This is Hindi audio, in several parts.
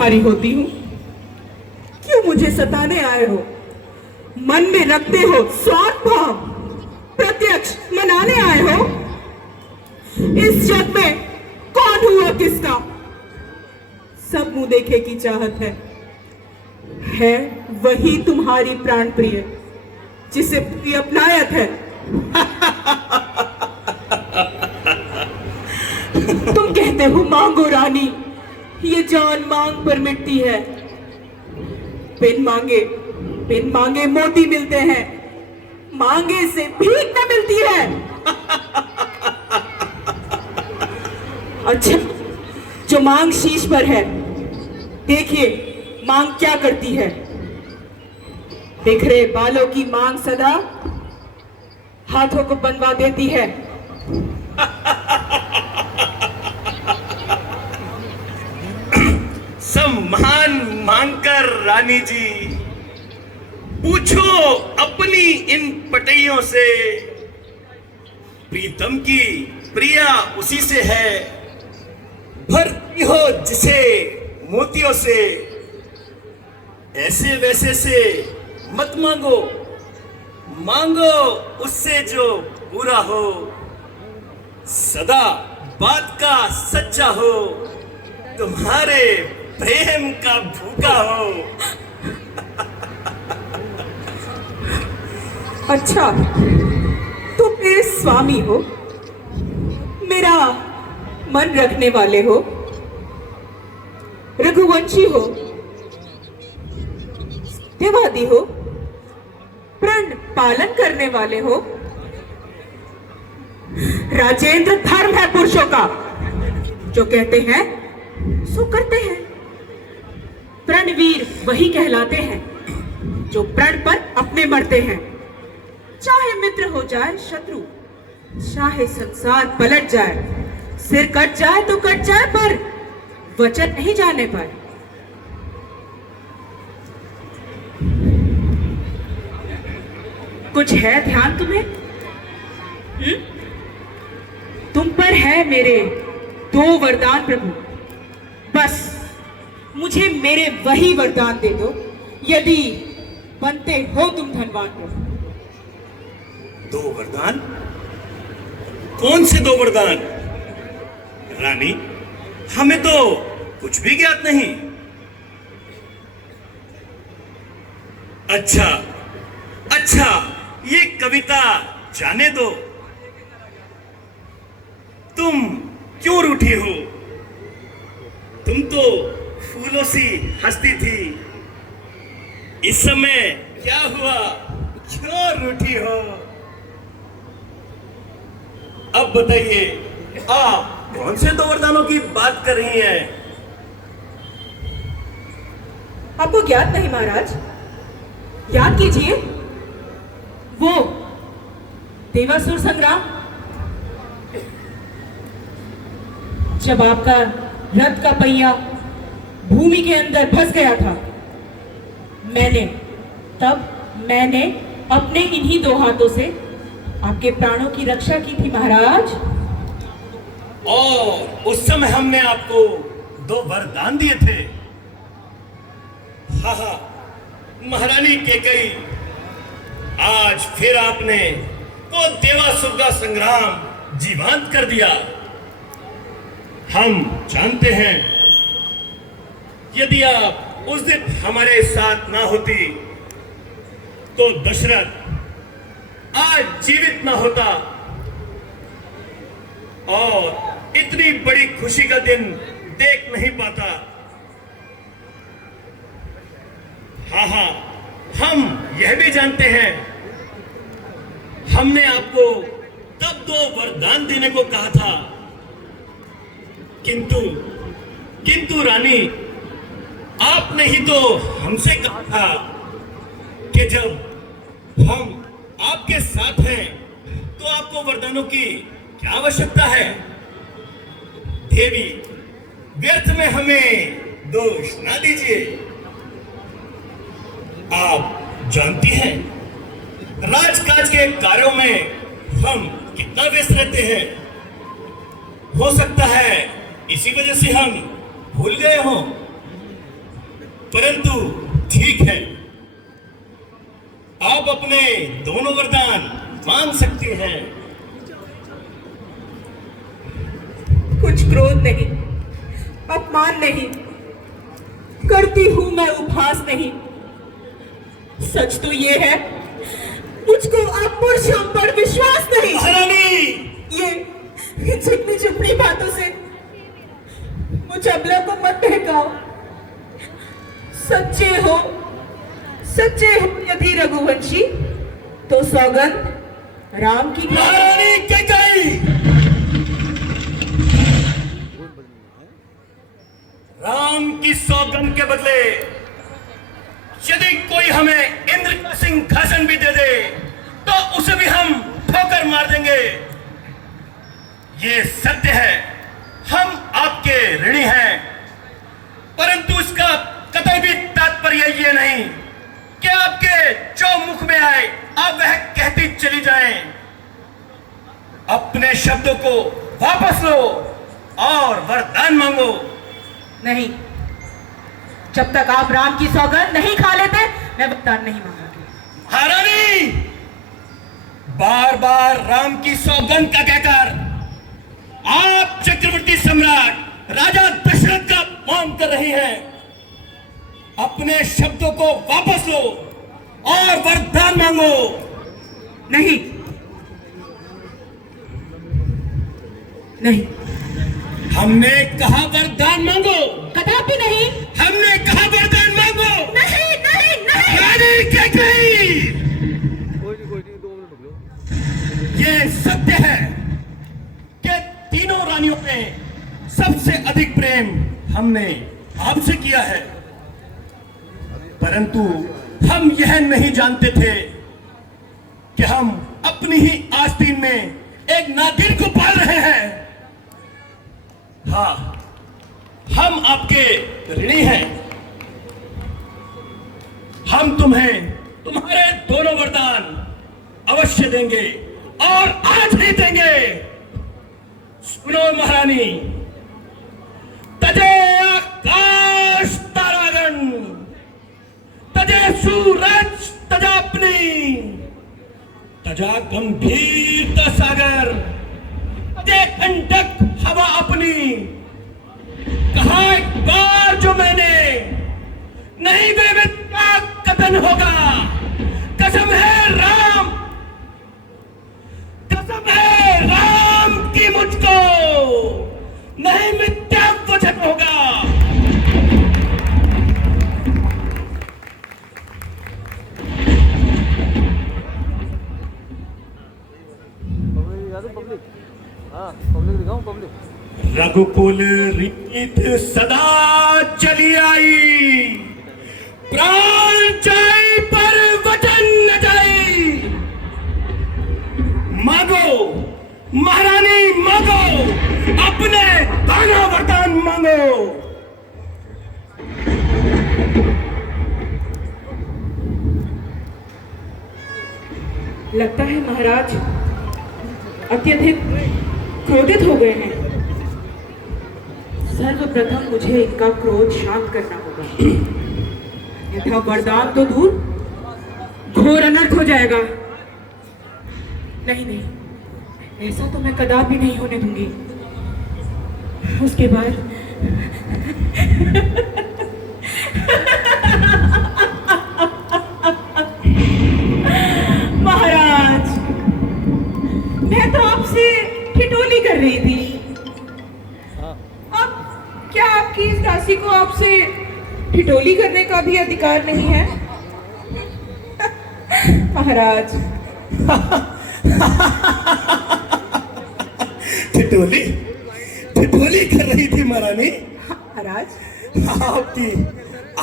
तुम्हारी होती हूँ? क्यों मुझे सताने आए हो? मन में रखते हो स्वार्थ भाव, प्रत्यक्ष मनाने आए हो? इस जग में कौन हुआ किसका? सब मुंह देखे की चाहत है वही तुम्हारी प्राण प्रिय जिसे की अपनायत है। तुम कहते हो मांगो रानी, ये जान मांग पर मिटती है। बिन मांगे मोती मिलते हैं, मांगे से भीख न मिलती है। अच्छा, जो मांग शीश पर है, देखिए मांग क्या करती है। बिखरे बालों की मांग सदा हाथों को बनवा देती है। सम्मान मांगकर रानी जी पूछो अपनी इन पटइयों से, प्रीतम की प्रिया उसी से है। भरती हो जिसे मोतियों से, ऐसे वैसे से मत मांगो, मांगो उससे जो पूरा हो, सदा बात का सच्चा हो, तुम्हारे प्रेम का भूखा हो। अच्छा, तुम मेरे स्वामी हो, मेरा मन रखने वाले हो, रघुवंशी हो, सत्यवादी हो, प्रण पालन करने वाले हो। राजेंद्र धर्म है पुरुषों का, जो कहते हैं सो करते हैं। प्रणवीर वही कहलाते हैं जो प्रण पर अपने मरते हैं। चाहे मित्र हो जाए शत्रु, चाहे संसार पलट जाए, सिर कट जाए तो कट जाए, पर वचन नहीं जाने पर। कुछ है ध्यान तुम्हें? तुम पर है मेरे 2 वरदान प्रभु। बस मुझे मेरे वही वरदान दे दो, यदि बनते हो तुम धनवान प्रभु। 2 वरदान? कौन से 2 वरदान? रानी, हमें तो कुछ भी ज्ञात नहीं। अच्छा, ये कविता जाने दो। तुम क्यों रूठी हो? तुम तो फूलों सी हंसती थी, इस समय क्या हुआ? क्यों रूठी हो? अब बताइए, आप कौन से 2 वरदानों की बात कर रही हैं? आपको ज्ञात नहीं महाराज? याद कीजिए, वो देवासुर संग्राम, जब आपका रथ का पहिया भूमि के अंदर फंस गया था। मैंने अपने इन्हीं 2 हाथों से आपके प्राणों की रक्षा की थी महाराज। और उस समय हमने आपको 2 वरदान दिए थे। हाँ, महारानी केकई, आज फिर आपने वो देवासुर का संग्राम जीवंत कर दिया। हम जानते हैं, यदि आप उस दिन हमारे साथ ना होती तो दशरथ आज जीवित ना होता और इतनी बड़ी खुशी का दिन देख नहीं पाता। हाँ, हम यह भी जानते हैं, हमने आपको तब 2 वरदान देने को कहा था, किंतु रानी, आपने ही तो हमसे कहा था कि जब हम आपके साथ हैं तो आपको वरदानों की क्या आवश्यकता है? देवी, व्यर्थ में हमें दोष ना दीजिए। आप जानती हैं, राजकाज के कार्यों में हम कितना व्यस्त रहते हैं। हो सकता है इसी वजह से हम भूल गए हों। परंतु ठीक है, आप अपने दोनों वरदान मांग सकती हैं। कुछ क्रोध नहीं, अपमान नहीं, करती हूं मैं उपहास नहीं। सच तो ये है, मुझको आप पुरुषों पर विश्वास नहीं। महारानी, ये चिकनी चुपड़ी बातों से मुझ अबला को मत बहकाओ। सच्चे हो यदि रघुवंशी, तो सौगंध राम की। महारानी कैकेयी, राम की सौगंध के बदले यदि कोई हमें इंद्र का सिंहासन भी दे दे तो उसे भी हम ठोकर मार देंगे। ये सत्य है, हम आपके ऋणी हैं, परंतु इसका कतई भी तात्पर्य ये नहीं कि आपके जो मुख में आए आप वह कहती चली जाएं। अपने शब्दों को वापस लो और वरदान मांगो। नहीं, जब तक आप राम की सौगंध नहीं खा लेते मैं वरदान नहीं मांगूंगी। महारानी, बार बार राम की सौगंध का कहकर आप चक्रवर्ती सम्राट राजा दशरथ का अपमान कर रही हैं। अपने शब्दों को वापस लो और वरदान मांगो। नहीं, नहीं, हमने कहा वरदान मांगो। कदापि नहीं। हमने कहा वरदान मांगो। नहीं, नहीं, नहीं। रानी कैकेयी, ये सत्य है कि तीनों रानियों में सबसे अधिक प्रेम हमने आपसे किया है, परंतु हम यह नहीं जानते थे कि हम अपनी ही आस्तीन में एक नागिन को पाल रहे हैं। हाँ, हम आपके ऋणी हैं। हम तुम्हें तुम्हारे दोनों वरदान अवश्य देंगे और आज ही देंगे। सुनो महारानी, तजे आकाश तारागण, तजे सूरज तजापनी, तजा गंभीरता सागर, तजे कंटक हवा अपनी। कहा एक बार जो मैंने, नहीं वे मिथ्या कथन होगा। कसम है राम, कसम है राम की मुझको, नहीं मिथ्या वचन होगा। पब्लिक दिखाऊं, पब्लिक। रघुकुल रीत सदा चली आई, प्राण जाए पर वचन न जाए। मांगो महारानी, मांगो, अपने दोनों वरदान मांगो। लगता है महाराज अत्यधिक क्रोधित हो गए हैं। सर्वप्रथम मुझे इनका क्रोध शांत करना होगा, यथा वरदान तो दूर, घोर अनर्थ हो जाएगा। नहीं नहीं, ऐसा तो मैं कदापि नहीं होने दूंगी। उसके बाद महाराज, मैं तो आपसे ठिठोली कर रही थी। अब क्या आपकी इस दासी को आपसे ठिठोली करने का भी अधिकार नहीं है? महाराज, ठिठोली ठिठोली कर रही थी महारानी। महाराज,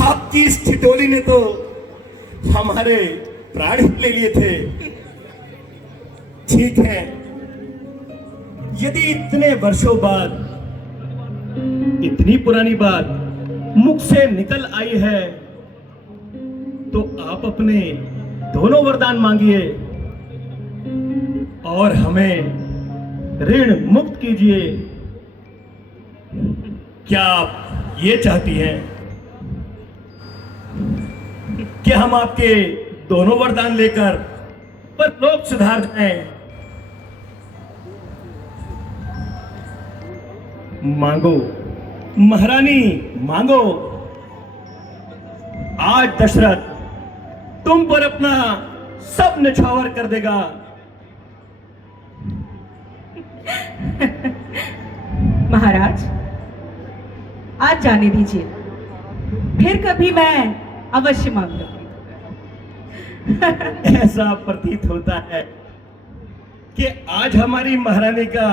आपकी इस ठिठोली ने तो हमारे प्राण ही ले लिए थे। ठीक है, यदि इतने वर्षों बाद इतनी पुरानी बात मुख से निकल आई है तो आप अपने दोनों वरदान मांगिए और हमें ऋण मुक्त कीजिए। क्या आप ये चाहती हैं? कि हम आपके दोनों वरदान लेकर परलोक सुधार जाएं। मांगो महारानी, मांगो। आज दशरथ तुम पर अपना सब निछावर कर देगा। महाराज, आज जाने दीजिए, फिर कभी मैं अवश्य मांग लूंगी। ऐसा प्रतीत होता है कि आज हमारी महारानी का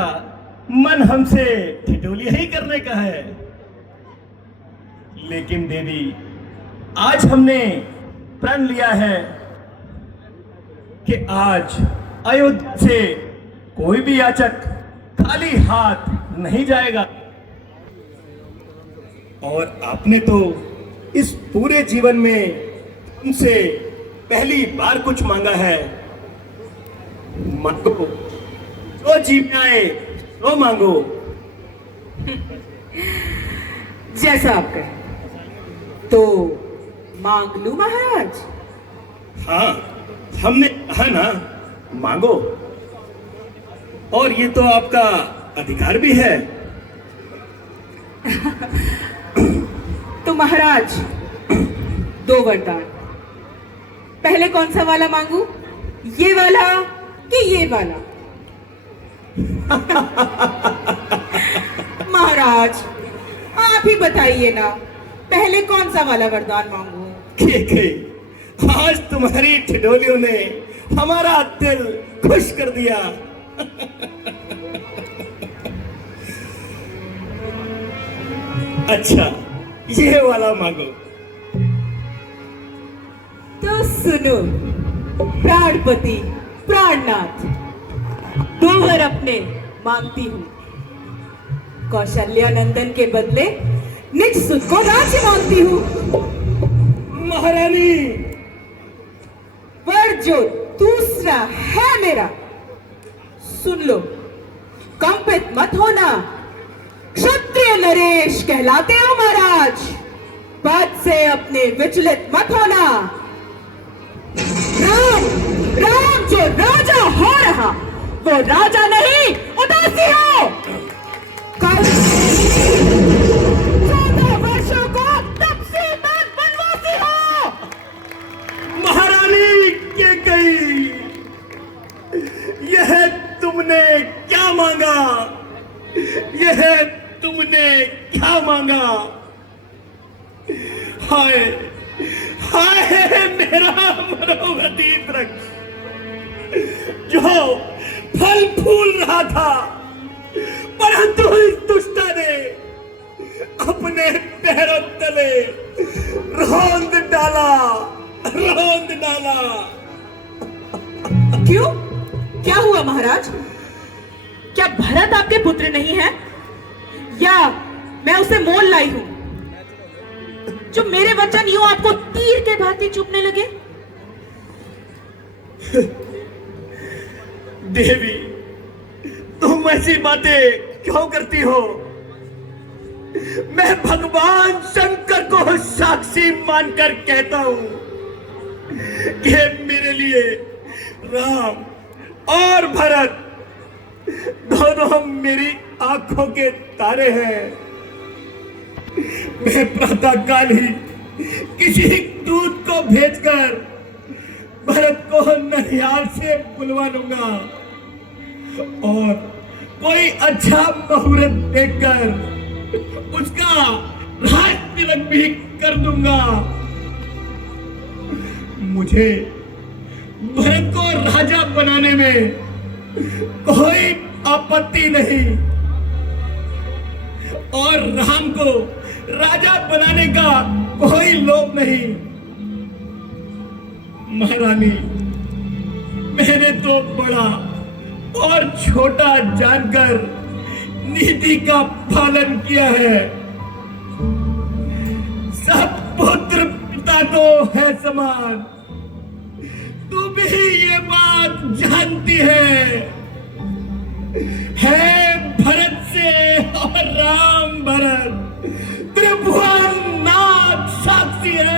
मन हमसे ठिठोलिया ही करने का है। लेकिन देवी, आज हमने प्रण लिया है कि आज अयोध्या से कोई भी याचक खाली हाथ नहीं जाएगा। और आपने तो इस पूरे जीवन में उनसे पहली बार कुछ मांगा है। मांगो, जो जी में आए तो मांगो। जैसा आप कहें, तो मांग लूं महाराज? हाँ, हमने कहा ना, मांगो। और ये तो आपका अधिकार भी है। तो महाराज, 2 वरदान। पहले कौन सा वाला मांगू? ये वाला कि ये वाला? महाराज, आप ही बताइए ना, पहले कौन सा वाला वरदान मांगू? ठीक है, आज तुम्हारी ठिठोलियों ने हमारा दिल खुश कर दिया। अच्छा, ये वाला मांगो। तो सुनो प्राणपति, प्राणनाथ, 2 वर अपने मांगती हूँ। कौशल्या नंदन के बदले निज सुख को राज्य मांगती हूँ। महारानी, वर जो दूसरा है मेरा, सुन लो, कंपित मत होना। क्षत्रिय नरेश कहलाते हो महाराज, पद से अपने विचलित मत होना। राम, राम जो राजा हो रहा, वो राजा नहीं, उदासी हो। कल 14 वर्षों को तपसी तक वनवासी हो। महारानी के गई, यह तुमने क्या मांगा? यह तुमने क्या मांगा? हाय हाय, मेरा मनोगति वृक्ष जो फल फूल रहा था, परंतु इस दुष्टा ने अपने पैरों तले रौंद डाला, रौंद डाला। क्यों? क्या हुआ महाराज? क्या भरत आपके पुत्र नहीं है, या मैं उसे मोल लाई हूं, जो मेरे वचन यूं आपको तीर के भांति चुभने लगे? देवी, तुम ऐसी बातें क्यों करती हो? मैं भगवान शंकर को साक्षी मानकर कहता हूं कि मेरे लिए राम और भरत दोनों मेरी आंखों के तारे हैं। मैं प्रातः काल ही किसी दूत को भेजकर भरत को ननिहाल से बुलवा लूंगा और कोई अच्छा मुहूर्त देखकर उसका राज तिलक भी कर दूंगा। मुझे भरत को राजा बनाने में कोई आपत्ति नहीं और राम को राजा बनाने का कोई लोभ नहीं। महारानी, मैंने तो बड़ा और छोटा जानकर नीति का पालन किया है। सब पुत्र पिता को है समान, तू भी ये बात जानती है भरत से और राम भरत त्रिभुवन नाथ साक्षी है।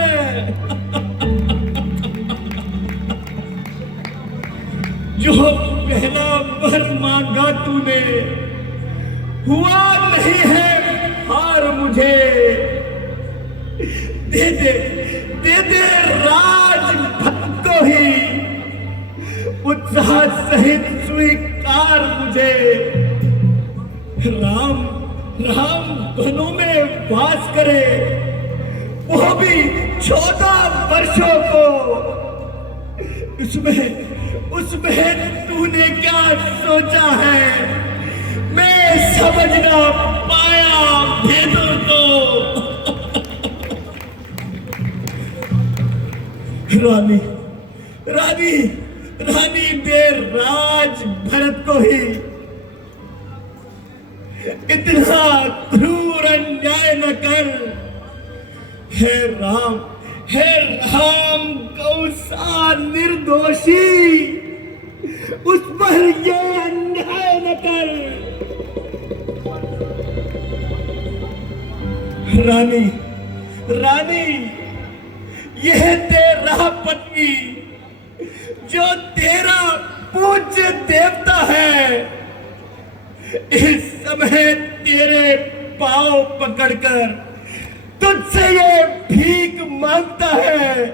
जो पहला वर मांगा तूने हुआ नहीं है हार मुझे। दे दे राज भक्त को ही उत्साह सहित स्वीकार मुझे। राम वनों में वास करे वो भी 14 वर्षों को। उसमें तूने क्या सोचा है मैं समझ ना पाया भेदों को। रानी दे राज भरत को ही। इतना क्रूर अन्याय न कर। हे राम कौसा निर्दोषी उस पर ये अन्याय न कर। रानी यह तेरा पति जो तेरा पूज्य देवता है इस समय तेरे पांव पकड़कर तुझसे ये भीख मांगता है।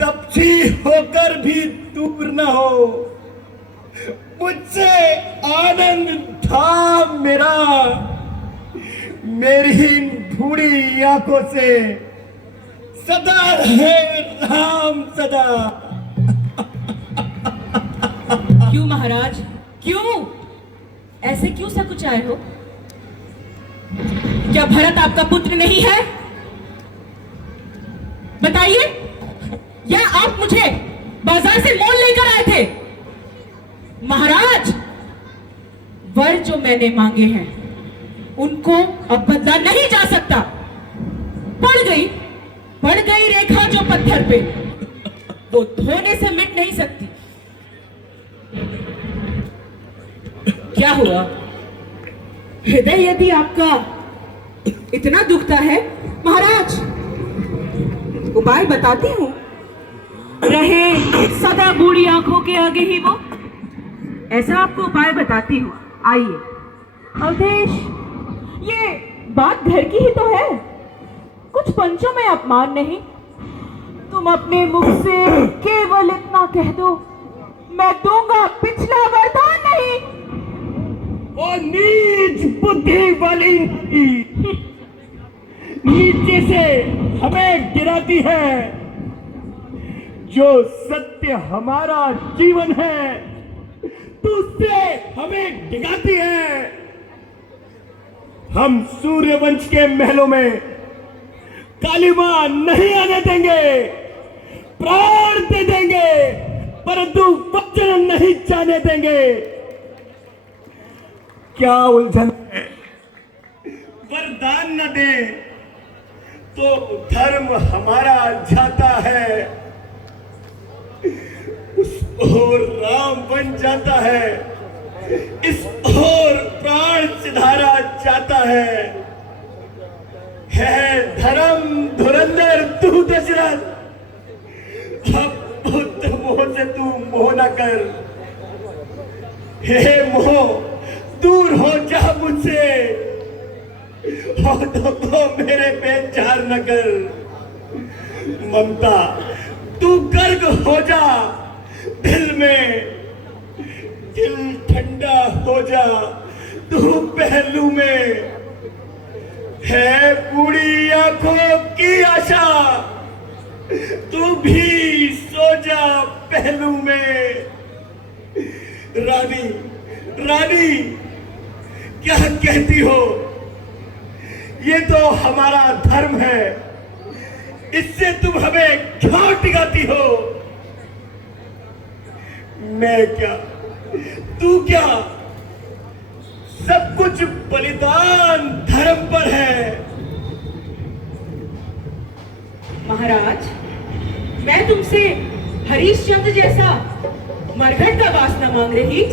तपसी होकर भी दूर न हो मुझसे आनंद था मेरा। मेरी भूरी आंखों से सदा रहे राम सदा। क्यों महाराज, क्यों ऐसे क्यों सकुचाए हो? क्या भरत आपका पुत्र नहीं है? बताइए, या आप मुझे बाजार से मोल लेकर आए थे? महाराज, वर जो मैंने मांगे हैं उनको अब बदला नहीं जा सकता। पड़ गई रेखा जो पत्थर पे, वो धोने से मिट नहीं सकती। क्या हुआ? हृदय यदि आपका इतना दुखता है महाराज, उपाय बताती हूं। रहे सदा बूढ़ी आंखों के आगे ही वो, ऐसा आपको उपाय बताती हूं। आइए। अवधेश, ये बात घर की ही तो है, कुछ पंचों में अपमान नहीं। तुम अपने मुख से केवल इतना कह दो, मैं दूंगा पिछला वरदान नहीं। ओ नीच बुद्धि वाली नीचे से हमें गिराती है। जो सत्य हमारा जीवन है तुझसे हमें डिगाती है। हम सूर्यवंश के महलों में कालिमा नहीं आने देंगे, प्राण दे देंगे परंतु वचन नहीं जाने देंगे। क्या उलझन है? वरदान न दे तो धर्म हमारा जाता है, उस ओर राम बन जाता है, इस ओर प्राण सिधारा जाता है धर्म धुरंधर तू दशरथ। अब बुद्ध मोह से तू मोह न कर। हे मोह दूर हो जा मुझसे, तो मेरे पे चार न कर। ममता तू गर्ग हो जा दिल में, दिल ठंडा हो जा तू पहलू में। है बूढ़ी आंखों की आशा तू भी सो जा पहलू में। रानी क्या कहती हो? ये तो हमारा धर्म है, इससे तुम हमें क्यों टिकाती हो? मैं क्या तू क्या, सब कुछ बलिदान धर्म पर है। महाराज, मैं तुमसे हरिश्चंद्र जैसा मरघट का वासना मांग रही,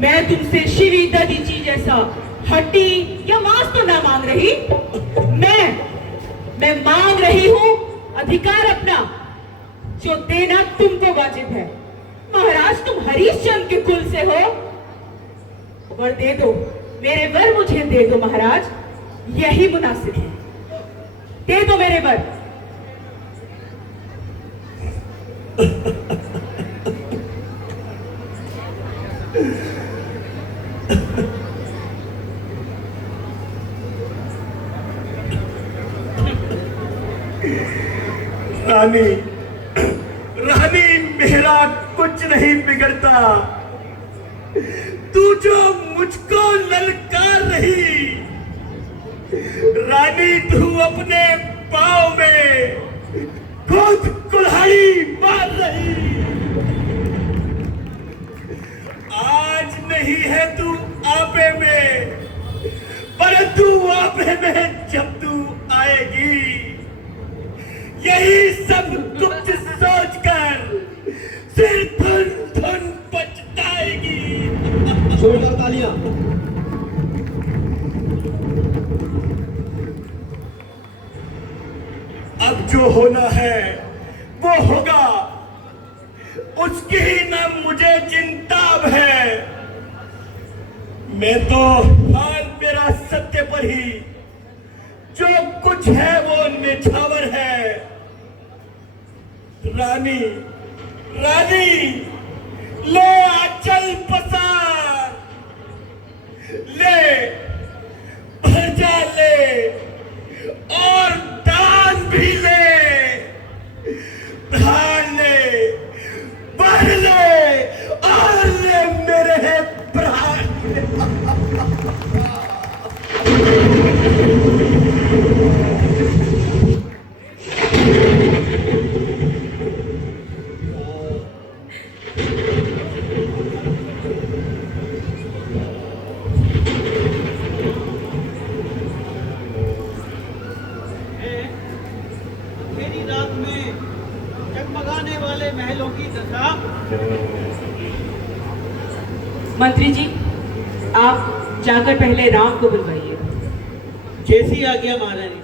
मैं तुमसे शिवी दधीची जैसा हड्डी या मांस तो ना मांग रही। मैं मांग रही हूं अधिकार अपना, जो देना तुमको वाजिब है। महाराज तुम हरीशचंद्र के कुल से हो। वर दे दो, मेरे वर मुझे दे दो महाराज, यही मुनासिब है। दे दो मेरे वर। रानी, रानी मेरा कुछ नहीं बिगड़ता। तू जो मुझको ललकार रही, रानी तू अपने पाँव में खुद कुल्हाड़ी मार रही। आज नहीं है तू आपे में, परंतु आपे में जब तू आएगी, यही सब कुछ सोचकर सिर धुन धुन पछताएगी। छोड़ दो तालियां। अब जो होना है वो होगा, उसकी ही न मुझे चिंता है। मैं तो हाल मेरा सत्य पर ही, जो कुछ है वो निछावर है। रानी, रानी ले आंचल पसार, ले भरजा ले और दान भी ले, धान ले, बढ़ ले और ले मेरे प्राण। अंधेरी रात में जगमगाने वाले महलों की दशा। मंत्री जी, आप जाकर पहले राम को बुलवाइए। जैसी आज्ञा महारानी।